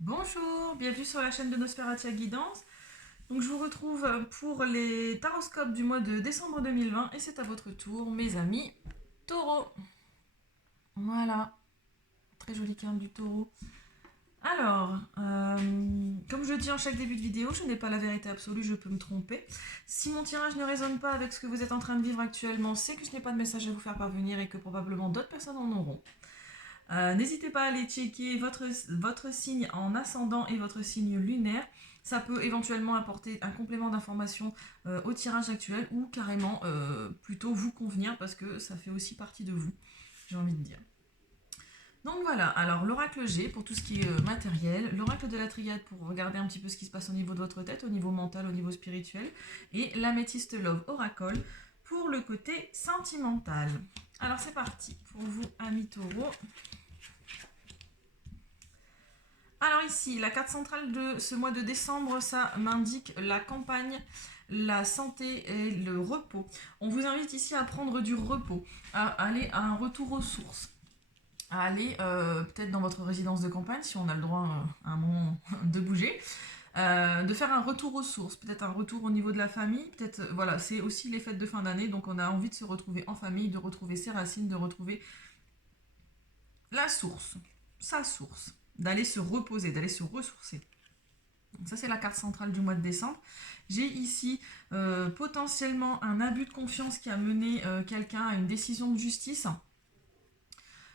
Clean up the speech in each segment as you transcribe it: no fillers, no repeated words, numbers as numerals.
Bonjour, bienvenue sur la chaîne de Nosferatu Guidance. Donc je vous retrouve pour les taroscopes du mois de décembre 2020 et c'est à votre tour, mes amis taureaux. Voilà, très jolie carte du taureau. Alors, comme je le dis en chaque début de vidéo, je n'ai pas la vérité absolue, je peux me tromper. Si mon tirage ne résonne pas avec ce que vous êtes en train de vivre actuellement, c'est que je n'ai pas de message à vous faire parvenir et que probablement d'autres personnes en auront. N'hésitez pas à aller checker votre signe en ascendant et votre signe lunaire. Ça peut éventuellement apporter un complément d'information au tirage actuel ou carrément plutôt vous convenir parce que ça fait aussi partie de vous, j'ai envie de dire. Donc voilà, alors l'oracle G pour tout ce qui est matériel, l'oracle de la triade pour regarder un petit peu ce qui se passe au niveau de votre tête, au niveau mental, au niveau spirituel, et l'améthyste Love Oracle pour le côté sentimental. Alors c'est parti pour vous, amis taureaux. Alors ici, la carte centrale de ce mois de décembre, ça m'indique la campagne, la santé et le repos. On vous invite ici à prendre du repos, à aller à un retour aux sources, à aller peut-être dans votre résidence de campagne, si on a le droit à un moment de bouger, de faire un retour aux sources, peut-être un retour au niveau de la famille, peut-être, voilà, c'est aussi les fêtes de fin d'année, donc on a envie de se retrouver en famille, de retrouver ses racines, de retrouver la source, sa source, d'aller se reposer, d'aller se ressourcer. Donc ça, c'est la carte centrale du mois de décembre. J'ai ici potentiellement un abus de confiance qui a mené quelqu'un à une décision de justice.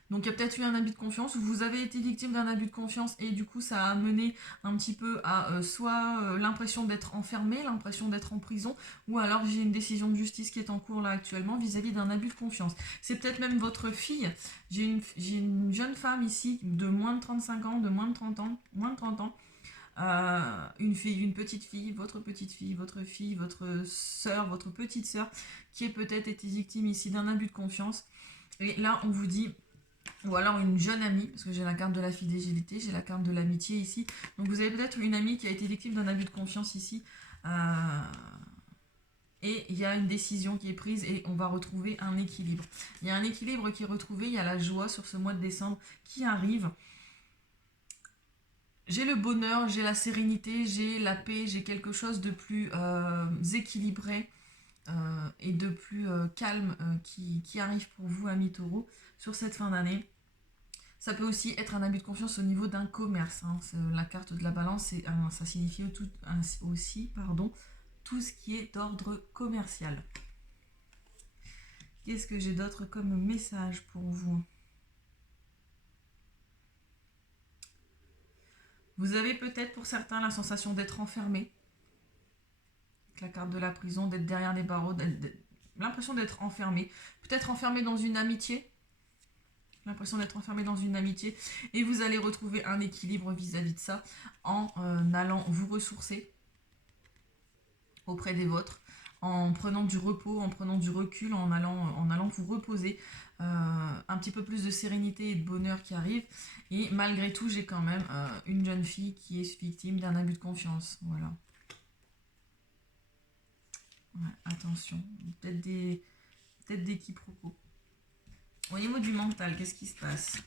Donc il y a peut-être eu un abus de confiance, ou vous avez été victime d'un abus de confiance et du coup ça a mené un petit peu à soit l'impression d'être enfermé, l'impression d'être en prison, ou alors j'ai une décision de justice qui est en cours là actuellement vis-à-vis d'un abus de confiance. C'est peut-être même votre fille. J'ai une jeune femme ici de moins de 35 ans, de moins de 30 ans, moins de 30 ans, une fille, une petite fille, votre fille, votre soeur, votre petite soeur, qui est peut-être été victime ici d'un abus de confiance. Et là, on vous dit, ou alors une jeune amie, parce que j'ai la carte de la fidélité, j'ai la carte de l'amitié ici. Donc vous avez peut-être une amie qui a été victime d'un abus de confiance ici. Et il y a une décision qui est prise et on va retrouver un équilibre. Il y a un équilibre qui est retrouvé, il y a la joie sur ce mois de décembre qui arrive. J'ai le bonheur, j'ai la sérénité, j'ai la paix, j'ai quelque chose de plus équilibré et de plus calme qui arrive pour vous, amis taureaux, sur cette fin d'année. Ça peut aussi être un abus de confiance au niveau d'un commerce. Hein. La carte de la balance, ça signifie aussi tout ce qui est d'ordre commercial. Qu'est-ce que j'ai d'autre comme message pour vous? Vous avez peut-être pour certains la sensation d'être enfermé. La carte de la prison, d'être derrière des barreaux, l'impression d'être enfermé. Peut-être enfermé dans une amitié. L'impression d'être enfermé dans une amitié. Et vous allez retrouver un équilibre vis-à-vis de ça en allant vous ressourcer auprès des vôtres, en prenant du repos, en prenant du recul, en allant vous reposer. Un petit peu plus de sérénité et de bonheur qui arrive. Et malgré tout, j'ai quand même une jeune fille qui est victime d'un abus de confiance. Voilà. Ouais, attention, peut-être des quiproquos. Au niveau du mental, qu'est-ce qui se passe?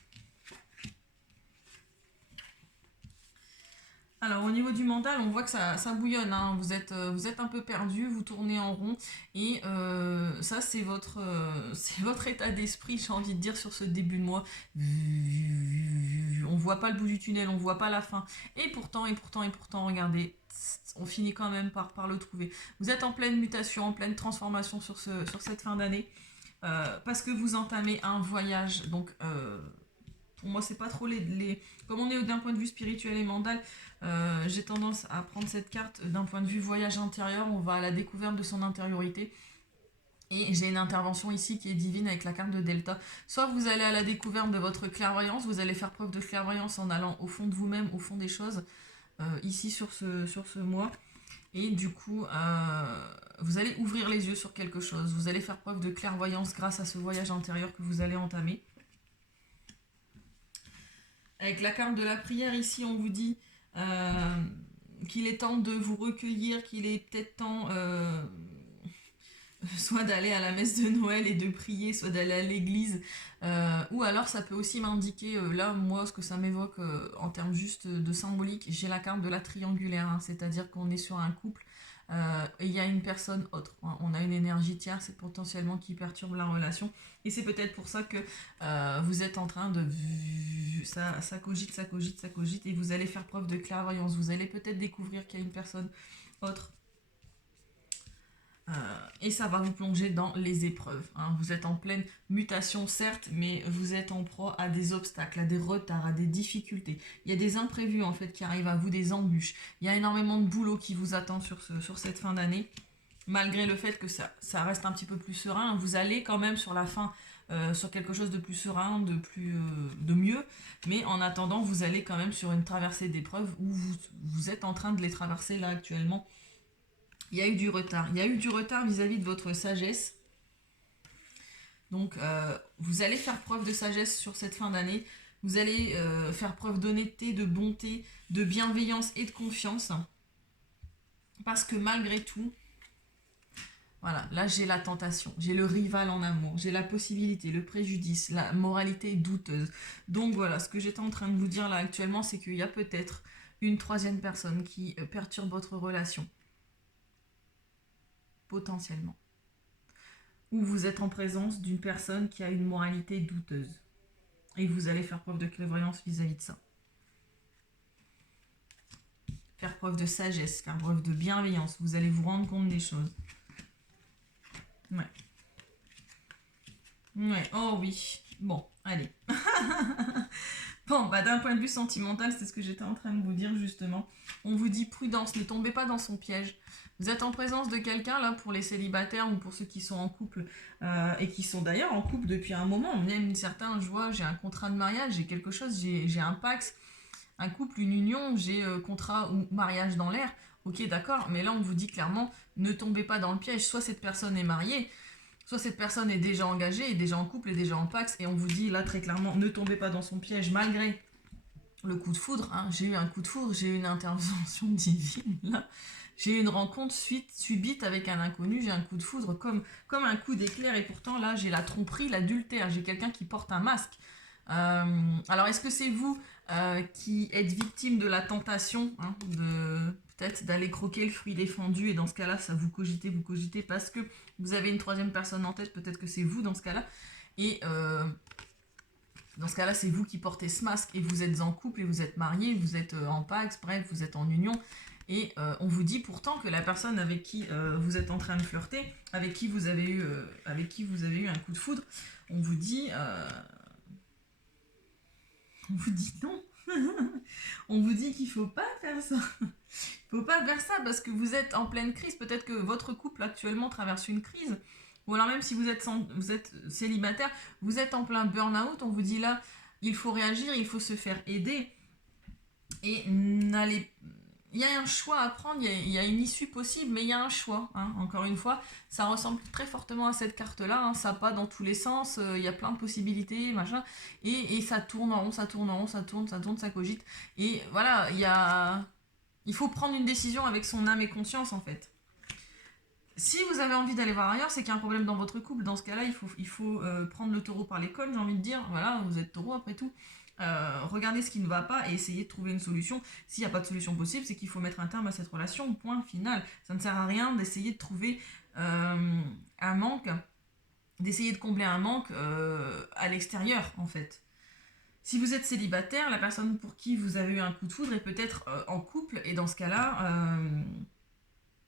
Alors au niveau du mental, on voit que ça bouillonne, hein. Vous êtes un peu perdu, vous tournez en rond et ça c'est votre état d'esprit, j'ai envie de dire, sur ce début de mois. On voit pas le bout du tunnel, on voit pas la fin. Et pourtant, regardez, on finit quand même par le trouver. Vous êtes en pleine mutation, en pleine transformation sur cette fin d'année parce que vous entamez un voyage. Donc pour moi, c'est pas trop comme on est d'un point de vue spirituel et mental, j'ai tendance à prendre cette carte d'un point de vue voyage intérieur. On va à la découverte de son intériorité. Et j'ai une intervention ici qui est divine avec la carte de Delta. Soit vous allez à la découverte de votre clairvoyance, vous allez faire preuve de clairvoyance en allant au fond de vous-même, au fond des choses, ici sur ce mois. Et du coup, vous allez ouvrir les yeux sur quelque chose. Vous allez faire preuve de clairvoyance grâce à ce voyage intérieur que vous allez entamer. Avec la carte de la prière ici, on vous dit qu'il est temps de vous recueillir, qu'il est peut-être temps soit d'aller à la messe de Noël et de prier, soit d'aller à l'église, ou alors ça peut aussi m'indiquer, là moi ce que ça m'évoque en termes juste de symbolique, j'ai la carte de la triangulaire, hein, c'est-à-dire qu'on est sur un couple et il y a une personne autre, hein, on a une énergie tierce et potentiellement qui perturbe la relation, et c'est peut-être pour ça que vous êtes en train de... ça cogite, ça cogite, ça cogite, et vous allez faire preuve de clairvoyance, vous allez peut-être découvrir qu'il y a une personne autre. Et ça va vous plonger dans les épreuves, hein. Vous êtes en pleine mutation, certes, mais vous êtes en proie à des obstacles, à des retards, à des difficultés. Il y a des imprévus en fait qui arrivent à vous, des embûches. Il y a énormément de boulot qui vous attend sur cette fin d'année. Malgré le fait que ça reste un petit peu plus serein, vous allez quand même sur la fin sur quelque chose de plus serein, de mieux. Mais en attendant, vous allez quand même sur une traversée d'épreuves où vous êtes en train de les traverser là actuellement. Il y a eu du retard. Il y a eu du retard vis-à-vis de votre sagesse. Donc, vous allez faire preuve de sagesse sur cette fin d'année. Vous allez faire preuve d'honnêteté, de bonté, de bienveillance et de confiance. Parce que malgré tout, voilà, là j'ai la tentation, j'ai le rival en amour, j'ai la possibilité, le préjudice, la moralité douteuse. Donc voilà, ce que j'étais en train de vous dire là actuellement, c'est qu'il y a peut-être une troisième personne qui perturbe votre relation. Potentiellement. Ou vous êtes en présence d'une personne qui a une moralité douteuse. Et vous allez faire preuve de clairvoyance vis-à-vis de ça. Faire preuve de sagesse, faire preuve de bienveillance. Vous allez vous rendre compte des choses. Ouais. Ouais, oh oui. Bon, allez. Bon, bah d'un point de vue sentimental, c'est ce que j'étais en train de vous dire justement. On vous dit prudence, ne tombez pas dans son piège. Vous êtes en présence de quelqu'un, là, pour les célibataires ou pour ceux qui sont en couple, et qui sont d'ailleurs en couple depuis un moment. Même certains, je vois, j'ai un contrat de mariage, j'ai quelque chose, j'ai un pax, un couple, une union, j'ai contrat ou mariage dans l'air. Ok, d'accord, mais là, on vous dit clairement, ne tombez pas dans le piège. Soit cette personne est mariée, soit cette personne est déjà engagée, est déjà en couple, est déjà en pax, et on vous dit là très clairement, ne tombez pas dans son piège malgré le coup de foudre, hein. J'ai eu un coup de foudre, j'ai eu une intervention divine, là. J'ai eu une rencontre subite avec un inconnu, j'ai un coup de foudre comme un coup d'éclair, et pourtant là j'ai la tromperie, l'adultère, j'ai quelqu'un qui porte un masque. Alors est-ce que c'est vous qui êtes victime de la tentation, hein, de peut-être d'aller croquer le fruit défendu, et dans ce cas-là ça vous cogitez parce que vous avez une troisième personne en tête, peut-être que c'est vous dans ce cas-là, et dans ce cas-là c'est vous qui portez ce masque, et vous êtes en couple, et vous êtes marié, vous êtes en pax, bref, vous êtes en union, et on vous dit pourtant que la personne avec qui vous êtes en train de flirter, avec qui vous avez eu un coup de foudre, on vous dit non. On vous dit qu'il faut pas faire ça. Il faut pas faire ça parce que vous êtes en pleine crise. Peut-être que votre couple actuellement traverse une crise. Ou alors même si vous êtes célibataire, vous êtes en plein burn-out. On vous dit là, il faut réagir, il faut se faire aider. Et il y a un choix à prendre, il y a une issue possible, mais il y a un choix, hein. Encore une fois, ça ressemble très fortement à cette carte-là, hein. Ça part dans tous les sens, il y a plein de possibilités, machin, et ça tourne en rond, ça tourne en rond, ça tourne, ça cogite. Et voilà, il faut prendre une décision avec son âme et conscience, en fait. Si vous avez envie d'aller voir ailleurs, c'est qu'il y a un problème dans votre couple. Dans ce cas-là, il faut prendre le taureau par les cornes, j'ai envie de dire. Voilà, vous êtes taureau après tout. Regardez ce qui ne va pas et essayez de trouver une solution. S'il n'y a pas de solution possible, c'est qu'il faut mettre un terme à cette relation, point final. Ça ne sert à rien d'essayer de trouver un manque, d'essayer de combler un manque à l'extérieur, en fait. Si vous êtes célibataire, la personne pour qui vous avez eu un coup de foudre est peut-être en couple, et dans ce cas-là,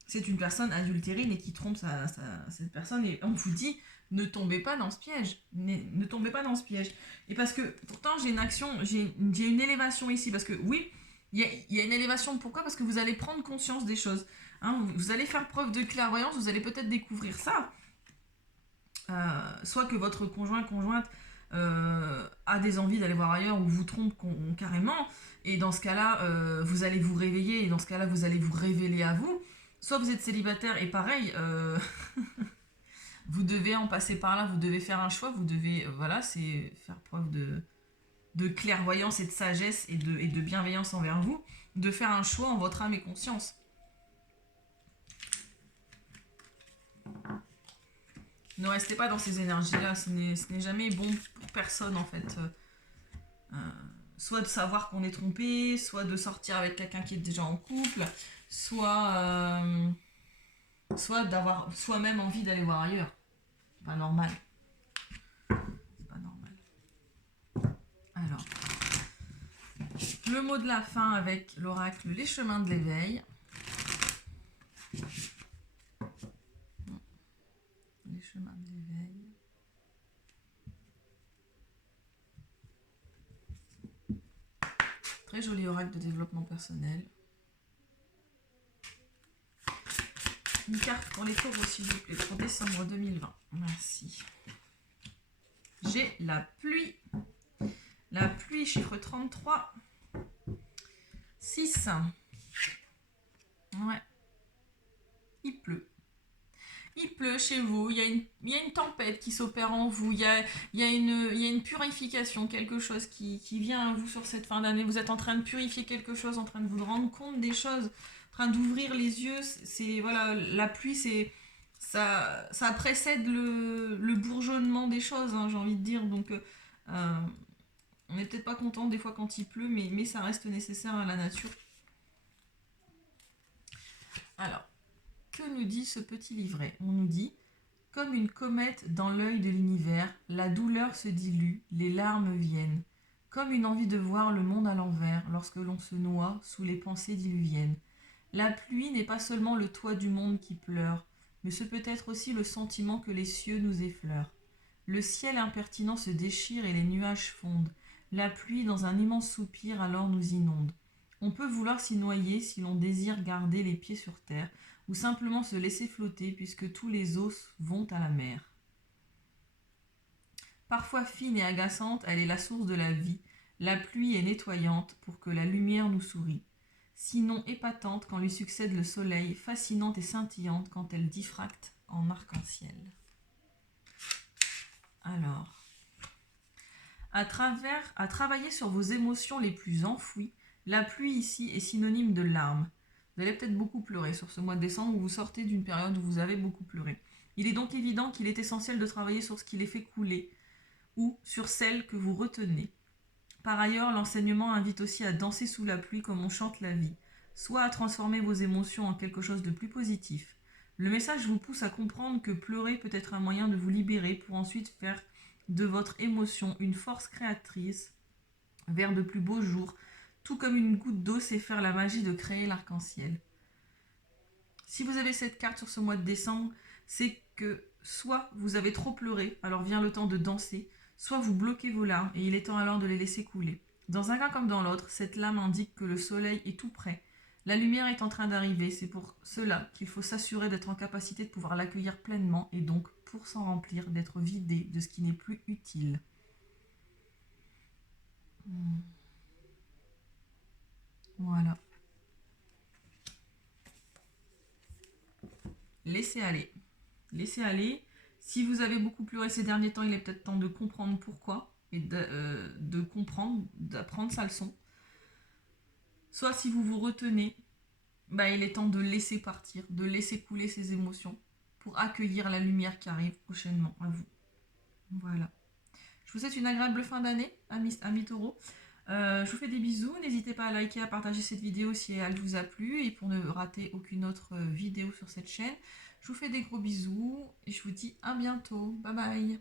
c'est une personne adultérine et qui trompe cette personne, et on vous dit ne tombez pas dans ce piège, ne tombez pas dans ce piège. Et parce que pourtant j'ai une action, j'ai une élévation ici, parce que oui, il y a une élévation. Pourquoi? Parce que vous allez prendre conscience des choses, hein. Vous allez faire preuve de clairvoyance, vous allez peut-être découvrir ça, soit que votre conjointe a des envies d'aller voir ailleurs, ou vous trompe carrément, et dans ce cas-là vous allez vous réveiller, et dans ce cas-là vous allez vous révéler à vous. Soit vous êtes célibataire et pareil, vous devez en passer par là, vous devez faire un choix, vous devez, voilà, c'est faire preuve de clairvoyance et de sagesse et de bienveillance envers vous, de faire un choix en votre âme et conscience. Ne restez pas dans ces énergies-là, ce n'est jamais bon pour personne en fait. Soit de savoir qu'on est trompé, soit de sortir avec quelqu'un qui est déjà en couple, soit d'avoir soi-même envie d'aller voir ailleurs. C'est pas normal. C'est pas normal. Alors, le mot de la fin avec l'oracle Les chemins de l'éveil. Les chemins de l'éveil. Très joli oracle de développement personnel. Une carte pour les taureaux, s'il vous plaît, pour décembre 2020. Merci. J'ai la pluie. La pluie, chiffre 33. 6. Ouais. Il pleut. Il pleut chez vous, il y a une tempête qui s'opère en vous, il y a une purification, quelque chose qui vient à vous sur cette fin d'année. Vous êtes en train de purifier quelque chose, en train de vous rendre compte des choses, en train d'ouvrir les yeux. C'est voilà, la pluie, ça précède le bourgeonnement des choses, hein, j'ai envie de dire. Donc, on n'est peut-être pas content des fois quand il pleut, mais ça reste nécessaire à la nature. Alors, que nous dit ce petit livret? On nous dit: comme une comète dans l'œil de l'univers, la douleur se dilue, les larmes viennent. Comme une envie de voir le monde à l'envers lorsque l'on se noie sous les pensées diluviennes. La pluie n'est pas seulement le toit du monde qui pleure, mais ce peut être aussi le sentiment que les cieux nous effleurent. Le ciel impertinent se déchire et les nuages fondent. La pluie, dans un immense soupir, alors nous inonde. On peut vouloir s'y noyer si l'on désire garder les pieds sur terre, ou simplement se laisser flotter puisque tous les os vont à la mer. Parfois fine et agaçante, elle est la source de la vie. La pluie est nettoyante pour que la lumière nous sourie. Sinon épatante quand lui succède le soleil, fascinante et scintillante quand elle diffracte en arc-en-ciel. Alors, à travailler sur vos émotions les plus enfouies, la pluie ici est synonyme de larmes. Vous allez peut-être beaucoup pleurer sur ce mois de décembre où vous sortez d'une période où vous avez beaucoup pleuré. Il est donc évident qu'il est essentiel de travailler sur ce qui les fait couler ou sur celles que vous retenez. Par ailleurs, l'enseignement invite aussi à danser sous la pluie comme on chante la vie, soit à transformer vos émotions en quelque chose de plus positif. Le message vous pousse à comprendre que pleurer peut être un moyen de vous libérer pour ensuite faire de votre émotion une force créatrice vers de plus beaux jours, tout comme une goutte d'eau sait faire la magie de créer l'arc-en-ciel. Si vous avez cette carte sur ce mois de décembre, c'est que soit vous avez trop pleuré, alors vient le temps de danser, soit vous bloquez vos larmes et il est temps alors de les laisser couler. Dans un cas comme dans l'autre, cette lame indique que le soleil est tout près. La lumière est en train d'arriver, c'est pour cela qu'il faut s'assurer d'être en capacité de pouvoir l'accueillir pleinement et donc, pour s'en remplir, d'être vidé de ce qui n'est plus utile. Voilà. Laissez aller. Laissez aller. Si vous avez beaucoup pleuré ces derniers temps, il est peut-être temps de comprendre pourquoi et de comprendre, d'apprendre sa leçon. Soit si vous vous retenez, il est temps de laisser partir, de laisser couler ses émotions pour accueillir la lumière qui arrive prochainement à vous. Voilà. Je vous souhaite une agréable fin d'année, amis taureaux. Je vous fais des bisous. N'hésitez pas à liker, à partager cette vidéo si elle vous a plu et pour ne rater aucune autre vidéo sur cette chaîne. Je vous fais des gros bisous et je vous dis à bientôt. Bye bye.